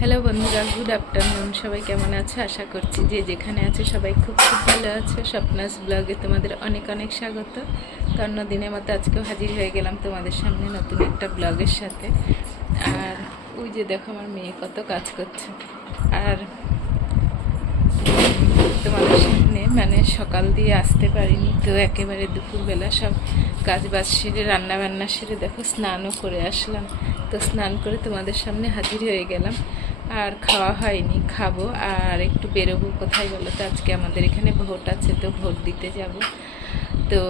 Hello বন্ধুরা good afternoon সবাই কেমন আছে? আশা করছি যে যেখানে আছে সবাই খুব খুব ভালো আছে। স্বপ্নাস ব্লগে তোমাদের অনেক অনেক স্বাগত। তো অন্য দিনের মতো আজকেও হাজির হয়ে গেলাম তোমাদের সামনে নতুন একটা ব্লগের সাথে। আর ওই যে দেখো আমার মেয়ে কত কাজ করছে। আর তোমাদের সামনে মানে সকাল দিয়ে আসতে পারিনি, তো একেবারে দুপুরবেলা সব কাজ বাজ সেরে রান্না বান্না সেরে দেখো স্নানও করে আসলাম। তো স্নান করে তোমাদের সামনে হাজির হয়ে গেলাম। আর খাওয়া হয়নি, খাব। আর একটু বেরোবো কোথায় বলো তো? আজকে আমাদের এখানে ভোট আছে, তো ভোট দিতে যাব। তো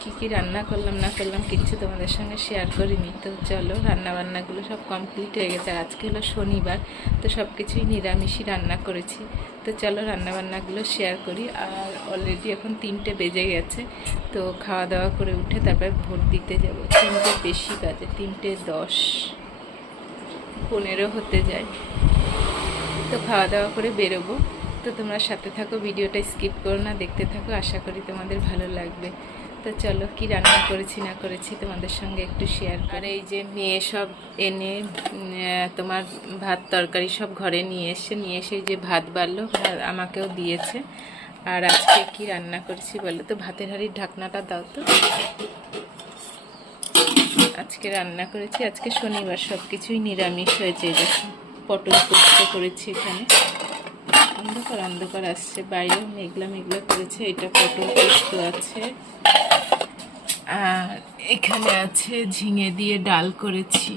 কী কী রান্না করলাম, না করলাম কিচ্ছু তোমাদের সঙ্গে শেয়ার করিনি। তো চলো রান্না বান্নাগুলো সব কমপ্লিট হয়ে গেছে। আজকে হলো শনিবার, তো সব কিছুই নিরামিষই রান্না করেছি। তো চলো রান্না বান্নাগুলো শেয়ার করি। আর অলরেডি এখন তিনটে বেজে গেছে, তো খাওয়া দাওয়া করে উঠে তারপরে ভোট দিতে যাব। তিনটে বেশি বাজে, তিনটে দশ। পনেরো হতে যায়। তো খাওয়া দাওয়া করে বেরোবো। তো তোমরা সাথে থাকো, ভিডিওটা স্কিপ করো না, দেখতে থাকো। আশা করি তোমাদের ভালো লাগবে। তো চলো, কি রান্না করেছি, না করেছি তোমাদের সঙ্গে একটু শেয়ার আর এই যে মেয়ে সব এনে তোমার ভাত, তরকারি সব ঘরে নিয়ে এসে নিয়ে এসে যে ভাত বাড়লো আমাকেও দিয়েছে। আর আজকে কি রান্না করেছি বলো তো? ভাতের হাঁড়ির ঢাকনাটা দাও তো। আজকে রান্না করেছি, আজকে শনিবার সব কিছুই নিরামিষ হয়েছে এই দেখো পটল পোস্ত করেছি এখানে। অন্ধকার অন্ধকার আসছে, বাইরেও মেঘলা মেঘলা করেছে, এটা পটল পোস্ত আছে। আর এখানে আছে ঝিঙে দিয়ে ডাল করেছি।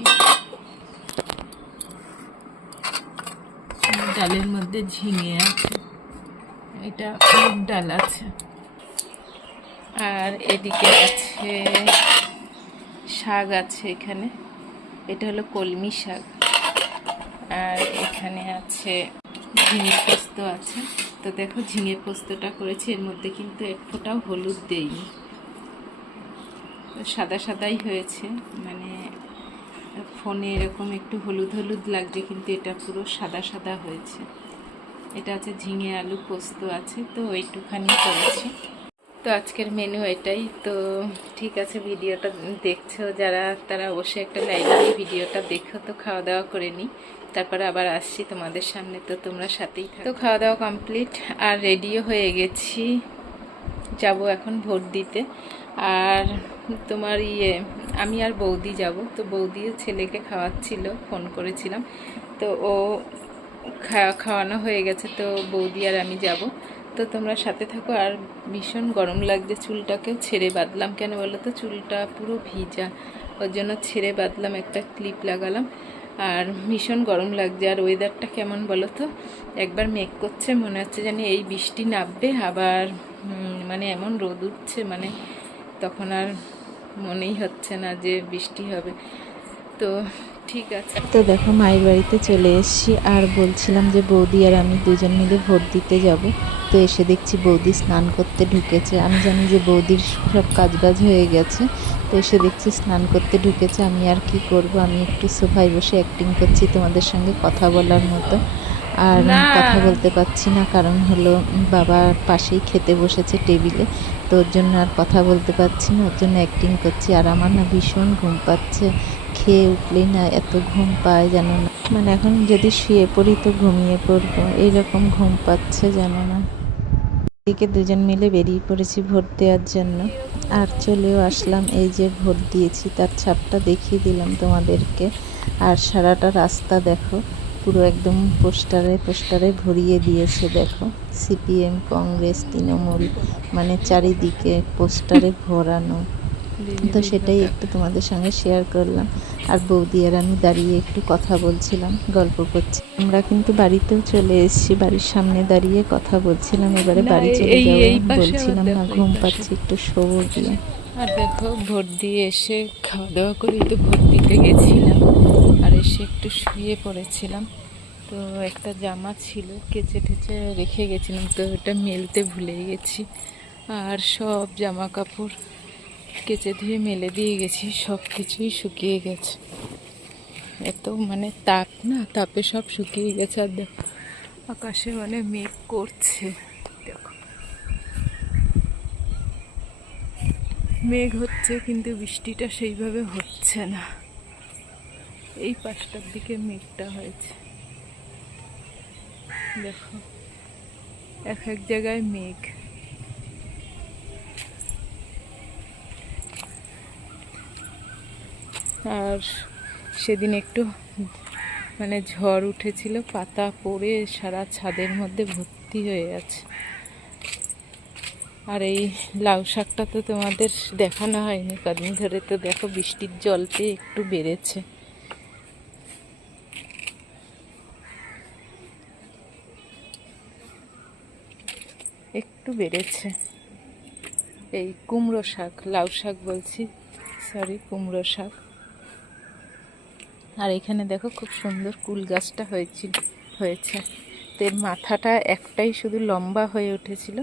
ডালের মধ্যে ঝিঙে আছে, এটা ডাল আছে। আর এদিকে আছে শাক আছে এখানে। এটা হলো কলমি শাক। আর এখানে আছে ঝিঙে পোস্ত আছে। তো দেখো ঝিঙে পোস্তটা করেছি, এর মধ্যে কিন্তু এক ফোঁটাও হলুদ দেইনি। সাদা সাদাই হয়েছে মানে ফোনে এরকম একটু হলুদ হলুদ লাগছে, কিন্তু এটা পুরো সাদা সাদা হয়েছে। এটা আছে ঝিঙে আলু পোস্ত আছে, তো ওইটুখানি করেছি। তো আজকের মেনু এটাই। তো ঠিক আছে, ভিডিওটা দেখছ যারা, তারা অবশ্যই একটা লাইক দিয়ে ভিডিওটা দেখো। তো খাওয়া দাওয়া করে নিই। তারপরে আবার আসছি তোমাদের সামনে। তো তোমরা সাথেই তো খাওয়া দাওয়া কমপ্লিট আর রেডিও হয়ে গেছি। যাব এখন ভোট দিতে। আর তোমার ইয়ে আমি আর বৌদি যাব। তো বৌদিও ছেলেকে খাওয়াচ্ছিল ফোন করেছিলাম। তো ও খাওয়া খাওয়ানো হয়ে গেছে। তো বৌদি আর আমি যাব। তো তোমরা সাথে থাকো। আর ভীষণ গরম লাগছে চুলটাকেও ছেড়ে বাঁধলাম কেন বলো তো? চুলটা পুরো ভিজা। ওর জন্য ছেড়ে বাঁধলাম, একটা ক্লিপ লাগালাম। আর ভীষণ গরম লাগছে। আর ওয়েদারটা কেমন বলো তো? একবার মেঘ করছে, মনে হচ্ছে জানি এই বৃষ্টি নামবে। আবার মানে এমন রোদ উঠছে মানে তখন আর মনেই হচ্ছে না যে বৃষ্টি হবে। তো ঠিক আছে। তো দেখো মায়ের বাড়িতে চলে এসেছি আর বলছিলাম যে বৌদি আর আমি দুজন মিলে ভোট দিতে যাব। তো এসে দেখছি বৌদি স্নান করতে ঢুকেছে। আমি জানি যে বৌদির সব কাজবাজ হয়ে গেছে। তো এসে দেখছি স্নান করতে ঢুকেছে। আমি আর কি করব? আমি একটু সোফায় বসে অ্যাক্টিং করছি তোমাদের সঙ্গে কথা বলার মতো। আর কথা বলতে পারছি না কারণ হলো বাবা পাশেই খেতে বসেছে টেবিলে। তো ওর জন্য আর কথা বলতে পারছি না ওর জন্য অ্যাক্টিং করছি। আর আমার না ভীষণ ঘুম পাচ্ছে। খেয়ে উঠলেই না এত ঘুম পায় জানো না। মানে এখন যদি শুয়ে পড়ি তো ঘুমিয়ে পড়ব, এইরকম ঘুম পাচ্ছে জানো না। এদিকে দুজন মিলে বেরিয়ে পড়েছি ভোট দেওয়ার জন্য। আর চলেও আসলাম, এই যে ভোট দিয়েছি, তার ছাপটা দেখিয়ে দিলাম তোমাদেরকে। আর সারাটা রাস্তা দেখো, পুরো একদম পোস্টারে পোস্টারে ভরিয়ে দিয়েছে, দেখো। সিপিএম, কংগ্রেস, তৃণমূল মানে চারিদিকে পোস্টারে ভরানো। তো সেটাই একটু তোমাদের সঙ্গে শেয়ার করলাম। আর বৌদি আর আমি দাঁড়িয়ে একটু কথা বলছিলাম গল্প করছি। আমরা কিন্তু বাড়িতেও চলে এসেছি বাড়ির সামনে দাঁড়িয়ে কথা বলছিলাম এবারে বাড়ি চলে যাব বলছিলাম না ঘুম পাচ্ছি একটু শোবো গিয়ে। আর দেখো ভোট দিয়ে এসে খাওয়া দাওয়া করে তো ভোট দিতে গেছিলাম আর এসে একটু শুয়ে পড়েছিলাম। তো একটা জামা ছিল কেচে টেচে রেখে গেছিলাম তো ওটা মেলতে ভুলে গেছি। আর সব জামা কাপড় কেচে ধুয়ে মেলে দিয়ে গেছি, সব কিছুই শুকিয়ে গেছে। এত মানে তাপ না, তাপে সব শুকিয়ে গেছে। আর দেখো, আকাশে মানে মেঘ করছে। দেখো। মেঘ হচ্ছে কিন্তু বৃষ্টিটা সেইভাবে হচ্ছে না। এই পাশটার দিকে মেঘটা হয়েছে। দেখো, এক এক জায়গায় মেঘ। আর সেদিন একটু মানে ঝড় উঠেছিল, পাতা পড়ে সারা ছাদের মধ্যে ভর্তি হয়ে আছে আর এই লাউ শাকটা তো তোমাদের দেখানো হয়নি, কদিন ধরে তো দেখো বৃষ্টির জলতে একটু বেড়েছে। একটু বেড়েছে। এই কুমড়ো শাক, লাউ শাক বলছি সরি কুমড়ো শাক। আর এখানে দেখো খুব সুন্দর কুল গাছটা হয়েছিল, হয়েছে। তো এর মাথাটা একটাই শুধু লম্বা হয়ে উঠেছিল।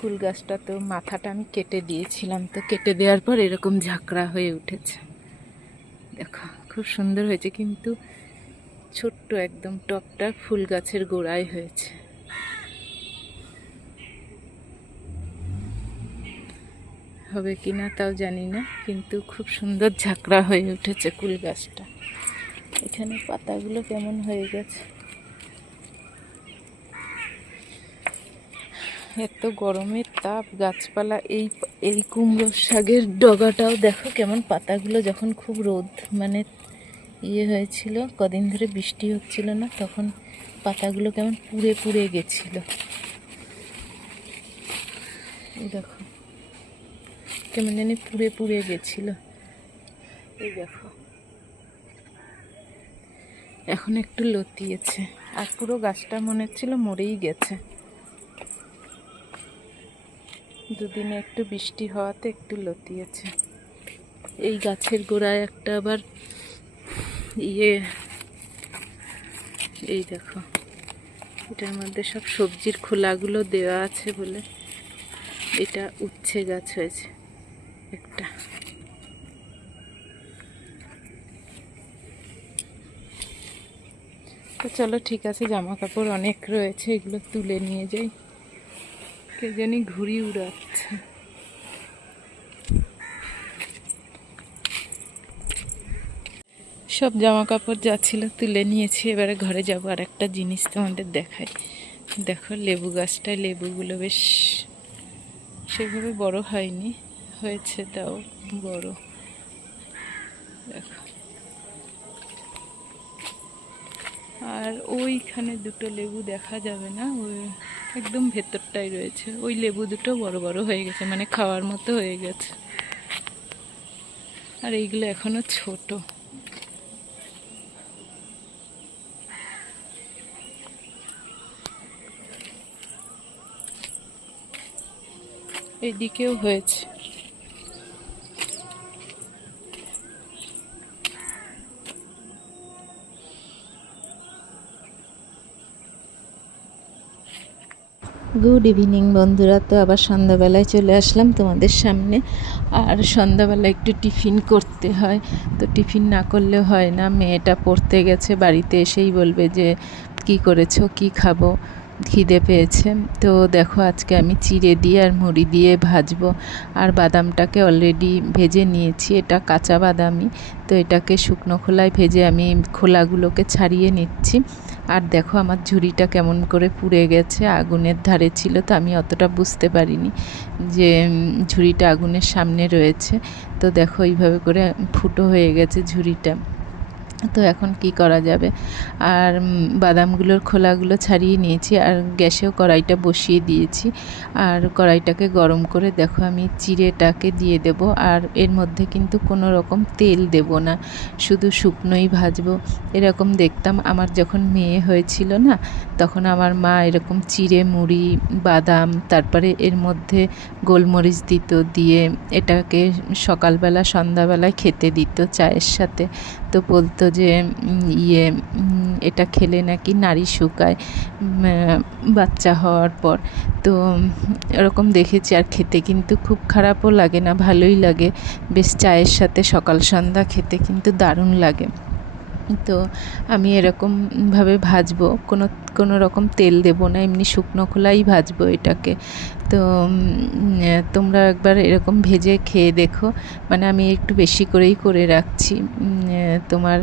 কুল গাছটা তো মাথাটা আমি কেটে দিয়েছিলাম, তো কেটে দেওয়ার পর এরকম ঝাঁকড়া হয়ে উঠেছে। দেখো, খুব সুন্দর হয়েছে, কিন্তু ছোট্ট একদম টপটা ফুল গাছের গোড়ায় হয়েছে। হবে কি না তাও জানি না, কিন্তু খুব সুন্দর ঝাঁকড়া হয়ে উঠেছে কুল গাছটা। এখানে পাতাগুলো কেমন হয়ে গেছে? এত গরমের তাপ, গাছপালা, এই এই কুমড়ো শাকের ডগাটাও দেখো কেমন পাতাগুলো যখন খুব রোদ মানে ইয়ে হয়েছিল, কদিন ধরে বৃষ্টি হচ্ছিল না, তখন পাতাগুলো কেমন পুড়ে পুড়ে গেছিল। দেখো, কেমন জানি পুড়ে পুড়ে গেছিল। এই দেখো। এখন একটু লতিয়েছে। আর পুরো গাছটা মনে হচ্ছিল মরেই গেছে। দুদিনে একটু বৃষ্টি হওয়াতে একটু লতিয়েছে। এই গাছের গোড়ায় একটা আবার ইয়ে এই দেখো, এটার মধ্যে সব সবজির খোলাগুলো দেওয়া আছে বলে। এটা উচ্ছে গাছ হয়েছে একটা। তো চলো ঠিক আছে জামা কাপড় অনেক রয়েছে, এগুলো তুলে নিয়ে যাই। কে জানি ঘুড়ি উড়াচ্ছে। সব জামা কাপড় যা ছিল তুলে নিয়েছি, এবারে ঘরে যাব। আর একটা জিনিস তোমাদের দেখাই। দেখো, লেবু গাছটায় লেবুগুলো বেশ সেভাবে বড় হয়নি, হয়েছে তাও বড়। দেখো। আর ওইখানে দুটো লেবু দেখা যাবে না ওই একদম ভেতরটাই রয়েছে। ওই লেবু দুটো বড় বড় হয়ে গেছে মানে খাওয়ার মতো হয়ে গেছে। আর এইগুলো এখনও ছোট। এদিকেও হয়েছে। গুড ইভিনিং বন্ধুরা। তো আবার সন্ধ্যাবেলায় চলে আসলাম তোমাদের সামনে। আর সন্ধ্যাবেলা একটু টিফিন করতে হয়। তো টিফিন না করলে হয় না। মেয়েটা পড়তে গেছে, বাড়িতে এসেই বলবে যে, কি করেছ? কি খাব? খিদে পেয়েছে। তো দেখো আজকে আমি চিড়ে দিয়ে আর মুড়ি দিয়ে ভাজবো। আর বাদামটাকে অলরেডি ভেজে নিয়েছি। এটা কাঁচা বাদামই তো এটাকে শুকনো খোলায় ভেজে আমি খোলাগুলোকে ছাড়িয়ে নিচ্ছি। আর দেখো আমার ঝুড়িটা কেমন করে পুড়ে গেছে। আগুনের ধারে ছিল। তো আমি অতটা বুঝতে পারিনি যে ঝুড়িটা আগুনের সামনে রয়েছে। তো দেখো এইভাবে করে ফুটো হয়ে গেছে ঝুড়িটা। তো এখন কি করা যাবে? আর বাদামগুলোর খোলাগুলো ছাড়িয়ে নিয়েছি আর গ্যাসেও কড়াইটা বসিয়ে দিয়েছি। আর কড়াইটাকে গরম করে দেখো আমি চিড়েটাকে দিয়ে দেব আর এর মধ্যে কিন্তু কোনো রকম তেল দেব না। শুধু শুকনোই ভাজবো। এরকম দেখতাম আমার যখন মেয়ে হয়েছিল না, তখন আমার মা এরকম চিড়ে মুড়ি, বাদাম, তারপরে এর মধ্যে গোলমরিচ দিত, দিয়ে এটাকে সকালবেলা, সন্ধ্যাবেলায় খেতে দিত চায়ের সাথে। তো বলতো যে ইয়ে এটা খেলে নাকি নারী শুকায় বাচ্চা হওয়ার পর। তো এরকম দেখেছি আর খেতে কিন্তু খুব খারাপও লাগে না, ভালোই লাগে। বেশ চায়ের সাথে সকাল সন্ধ্যা খেতে কিন্তু দারুণ লাগে। তো আমি এরকমভাবে ভাজবো। কোনো কোনো রকম তেল দেবো না, এমনি শুকনো খোলাই ভাজবো এটাকে। তো তোমরা একবার এরকম ভেজে খেয়ে দেখো। মানে আমি একটু বেশি করেই করে রাখছি। তোমার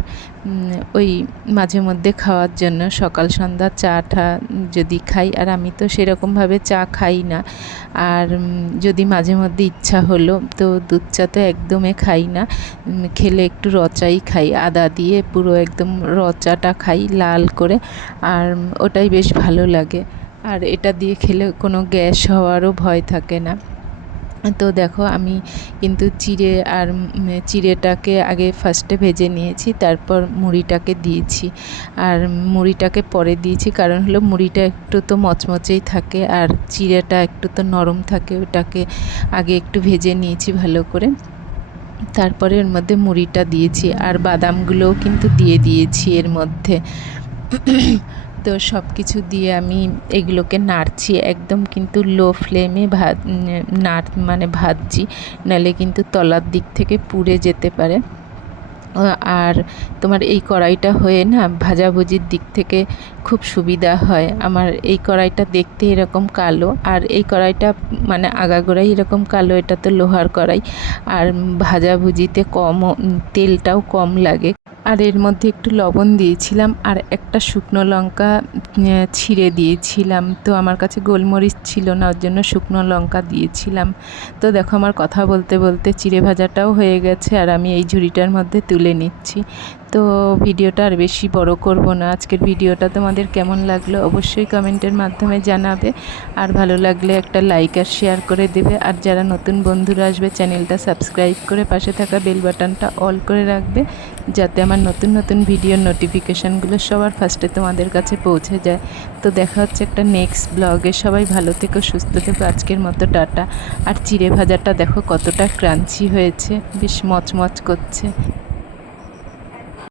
ওই মাঝে মধ্যে খাওয়ার জন্য সকাল সন্ধ্যা চা টা যদি খাই, আর আমি তো সেরকমভাবে চা খাই না। আর যদি মাঝে মধ্যে ইচ্ছা হলো, তো দুধ চা তো একদমই খাই না। খেলে একটু রচাই খাই, আদা দিয়ে পুরো একদম রচাটা খাই লাল করে, আর ওটাই বেশ ভালো লাগে। আর এটা দিয়ে খেলে কোনো গ্যাস হওয়ারও ভয় থাকে না। তো দেখো, আমি কিন্তু চিড়ে আর চিড়েটাকে আগে ফার্স্টে ভেজে নিয়েছি, তারপর মুড়িটাকে দিয়েছি। আর মুড়িটাকে পরে দিয়েছি, কারণ হলো মুড়িটা একটু তো মচমচেই থাকে, আর চিড়েটা একটু তো নরম থাকে, ওটাকে আগে একটু ভেজে নিয়েছি ভালো করে। তারপরে এর মধ্যে মুড়িটা দিয়েছি আর বাদামগুলোও কিন্তু দিয়ে দিয়েছি এর মধ্যে। তো সব কিছু দিয়ে আমি এগুলোকে নাড়ছি, একদম কিন্তু লো ফ্লেমে ভাত নাড় মানে ভাজছি নাহলে কিন্তু তলার দিক থেকে পুড়ে যেতে পারে। আর তোমার এই কড়াইটা হয়ে না ভাজাভুজির দিক থেকে খুব সুবিধা হয়। আমার এই কড়াইটা দেখতে এরকম কালো আর এই কড়াইটা মানে আগাগোড়াই এরকম কালো এটা তো লোহার কড়াই। আর ভাজাভুজিতে কম তেলটাও কম লাগে। আর এর মধ্যে একটু লবণ দিয়েছিলাম আর একটা শুকনো লঙ্কা ছিঁড়ে দিয়েছিলাম। তো আমার কাছে গোলমরিচ ছিল না, ওর জন্য শুকনো লঙ্কা দিয়েছিলাম। তো দেখো আমার কথা বলতে বলতে চিড়ে ভাজাটাও হয়ে গেছে আর আমি এই ঝুড়িটার মধ্যে তুলে নিচ্ছি। তো ভিডিওটা আর বেশি বড় করব না। আজকের ভিডিওটা তোমাদের কেমন লাগল অবশ্যই কমেন্টের মাধ্যমে জানাবে। আর ভালো লাগলে একটা লাইক আর শেয়ার করে দেবে। আর যারা নতুন বন্ধুরা আসবে, চ্যানেলটা সাবস্ক্রাইব করে পাশে থাকা বেল বাটনটা অল করে রাখবে, যাতে আমার নতুন নতুন ভিডিওর নোটিফিকেশানগুলো সবার ফার্স্টে তোমাদের কাছে পৌঁছে যায়। তো দেখা হচ্ছে একটা নেক্সট ব্লগে সবাই ভালো থেকো, সুস্থ থেকো। আজকের মতো টাটা। আর চিড়ে ভাজাটা দেখো কতটা ক্রাঞ্চি হয়েছে। বেশ মচমচ করছে।